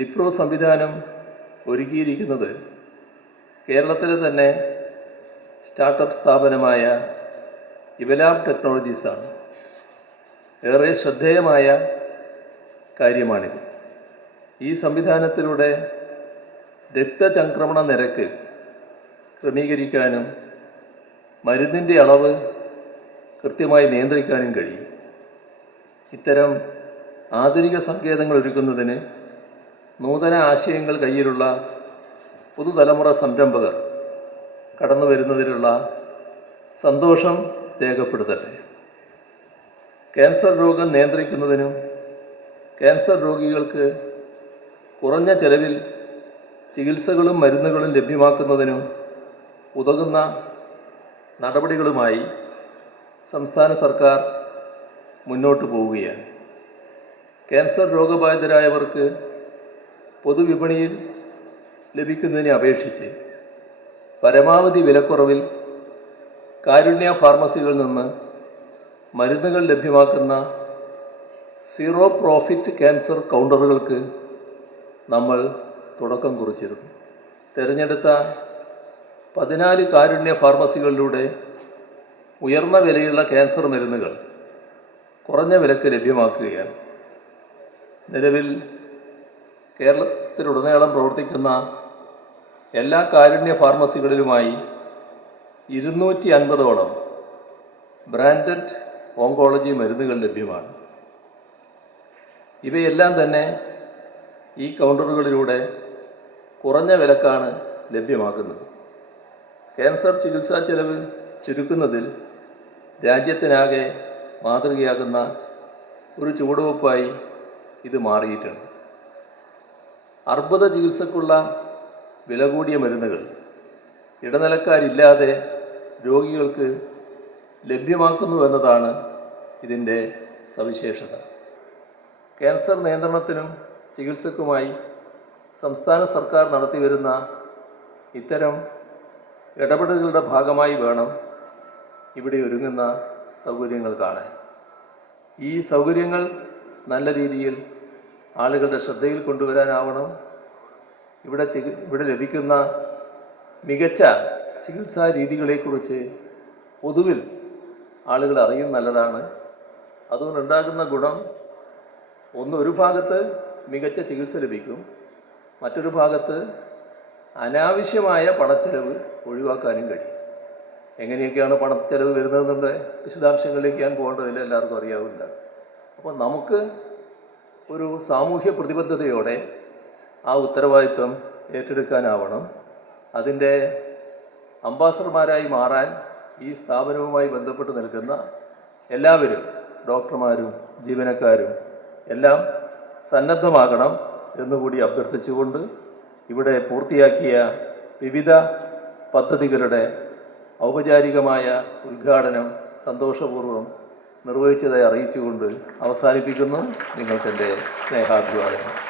ഡിപ്രോ സംവിധാനം ഒരുക്കിയിരിക്കുന്നത് കേരളത്തിലെ തന്നെ സ്റ്റാർട്ടപ്പ് സ്ഥാപനമായ ഇവലാബ് ടെക്നോളജീസാണ് ഏറെ ശ്രദ്ധേയമായ കാര്യമാണിത്. ഈ സംവിധാനത്തിലൂടെ രക്തചംക്രമണ നിരക്ക് ക്രമീകരിക്കാനും മരുന്നിന്റെ അളവ് കൃത്യമായി നിയന്ത്രിക്കാനും കഴിയും. ഇത്തരം ആധുനിക സങ്കേതങ്ങൾ ഒരുക്കുന്നതിന് നൂതന ആശയങ്ങൾ കയ്യിലുള്ള പുതുതലമുറ സംരംഭകർ കടന്നു വരുന്നതിലുള്ള സന്തോഷം രേഖപ്പെടുത്തട്ടെ. ക്യാൻസർ രോഗം നിയന്ത്രിക്കുന്നതിനും ക്യാൻസർ രോഗികൾക്ക് കുറഞ്ഞ ചെലവിൽ ചികിത്സകളും മരുന്നുകളും ലഭ്യമാക്കുന്നതിനും ഉതകുന്ന നടപടികളുമായി സംസ്ഥാന സർക്കാർ മുന്നോട്ട് പോവുകയാണ്. ക്യാൻസർ രോഗബാധിതരായവർക്ക് പൊതുവിപണിയിൽ ലഭിക്കുന്നതിനെ അപേക്ഷിച്ച് പരമാവധി വിലക്കുറവിൽ കാരുണ്യ ഫാർമസികളിൽ നിന്ന് മരുന്നുകൾ ലഭ്യമാക്കുന്ന സീറോ പ്രോഫിറ്റ് ക്യാൻസർ കൗണ്ടറുകൾക്ക് നമ്മൾ തുടക്കം കുറിച്ചിരുന്നു. തിരഞ്ഞെടുത്ത പതിനാല് കാരുണ്യ ഫാർമസികളിലൂടെ ഉയർന്ന വിലയുള്ള ക്യാൻസർ മരുന്നുകൾ കുറഞ്ഞ വിലക്ക് ലഭ്യമാക്കുകയാണ്. നിലവിൽ കേരളത്തിലുടനീളം പ്രവർത്തിക്കുന്ന എല്ലാ കാരുണ്യ ഫാർമസികളിലുമായി ഇരുന്നൂറ്റി അൻപതോളം ബ്രാൻഡഡ് ഓങ്കോളജി മരുന്നുകൾ ലഭ്യമാണ്. ഇവയെല്ലാം തന്നെ ഈ കൗണ്ടറുകളിലൂടെ കുറഞ്ഞ വിലക്കാണ് ലഭ്യമാക്കുന്നത്. ക്യാൻസർ ചികിത്സാ ചെലവ് ചുരുക്കുന്നതിൽ രാജ്യത്തിനാകെ മാതൃകയാകുന്ന ഒരു ചുവടുവയ്പ്പായി ഇത് മാറിയിട്ടുണ്ട്. അർബുദ ചികിത്സക്കുള്ള വില കൂടിയ മരുന്നുകൾ. ഇടനിലക്കാരില്ലാതെ രോഗികൾക്ക് ലഭ്യമാക്കുന്നു എന്നതാണ് ഇതിന്റെ സവിശേഷത. ക്യാൻസർ നിയന്ത്രണത്തിനും ചികിത്സക്കുമായി സംസ്ഥാന സർക്കാർ നടത്തിവരുന്ന ഇത്തരം ഇടപെടലുകളുടെ ഭാഗമായി വേണം ഇവിടെ ഒരുങ്ങുന്ന സൗകര്യങ്ങൾ കാണാൻ. ഈ സൗകര്യങ്ങൾ നല്ല രീതിയിൽ ആളുകളുടെ ശ്രദ്ധയിൽ കൊണ്ടുവരാനാവണം. ഇവിടെ ഇവിടെ ലഭിക്കുന്ന മികച്ച ചികിത്സാ രീതികളെക്കുറിച്ച് പൊതുവിൽ ആളുകൾ അറിയും നല്ലതാണ്. അതുകൊണ്ടുണ്ടാകുന്ന ഗുണം ഒന്ന് ഒരു ഭാഗത്ത് മികച്ച ചികിത്സ ലഭിക്കും മറ്റൊരു ഭാഗത്ത് അനാവശ്യമായ പണച്ചെലവ് ഒഴിവാക്കാനും കഴിയും. എങ്ങനെയൊക്കെയാണ് പണച്ചെലവ് വരുന്നതെന്നുള്ള വിശദാംശങ്ങളിലേക്ക് ഞാൻ പോകേണ്ടതില്ല എല്ലാവർക്കും അറിയാവില്ല അപ്പോൾ നമുക്ക് ഒരു സാമൂഹ്യ പ്രതിബദ്ധതയോടെ ആ ഉത്തരവാദിത്വം ഏറ്റെടുക്കാനാവണം. അതിന്റെ അംബാസഡർമാരായി മാറാൻ ഈ സ്ഥാപനവുമായി ബന്ധപ്പെട്ട് നിൽക്കുന്ന എല്ലാവരും ഡോക്ടർമാരും ജീവനക്കാരും എല്ലാം സന്നദ്ധമാകണം എന്നുകൂടി അഭ്യർത്ഥിച്ചുകൊണ്ട് ഇവിടെ പൂർത്തിയാക്കിയ വിവിധ പദ്ധതികളുടെ ഔപചാരികമായ ഉദ്ഘാടനം സന്തോഷപൂർവം നിർവഹിച്ചതായി അറിയിച്ചുകൊണ്ട് അവസാനിപ്പിക്കുന്നു. നിങ്ങൾക്കെന്റെ സ്നേഹാഭിവാദനം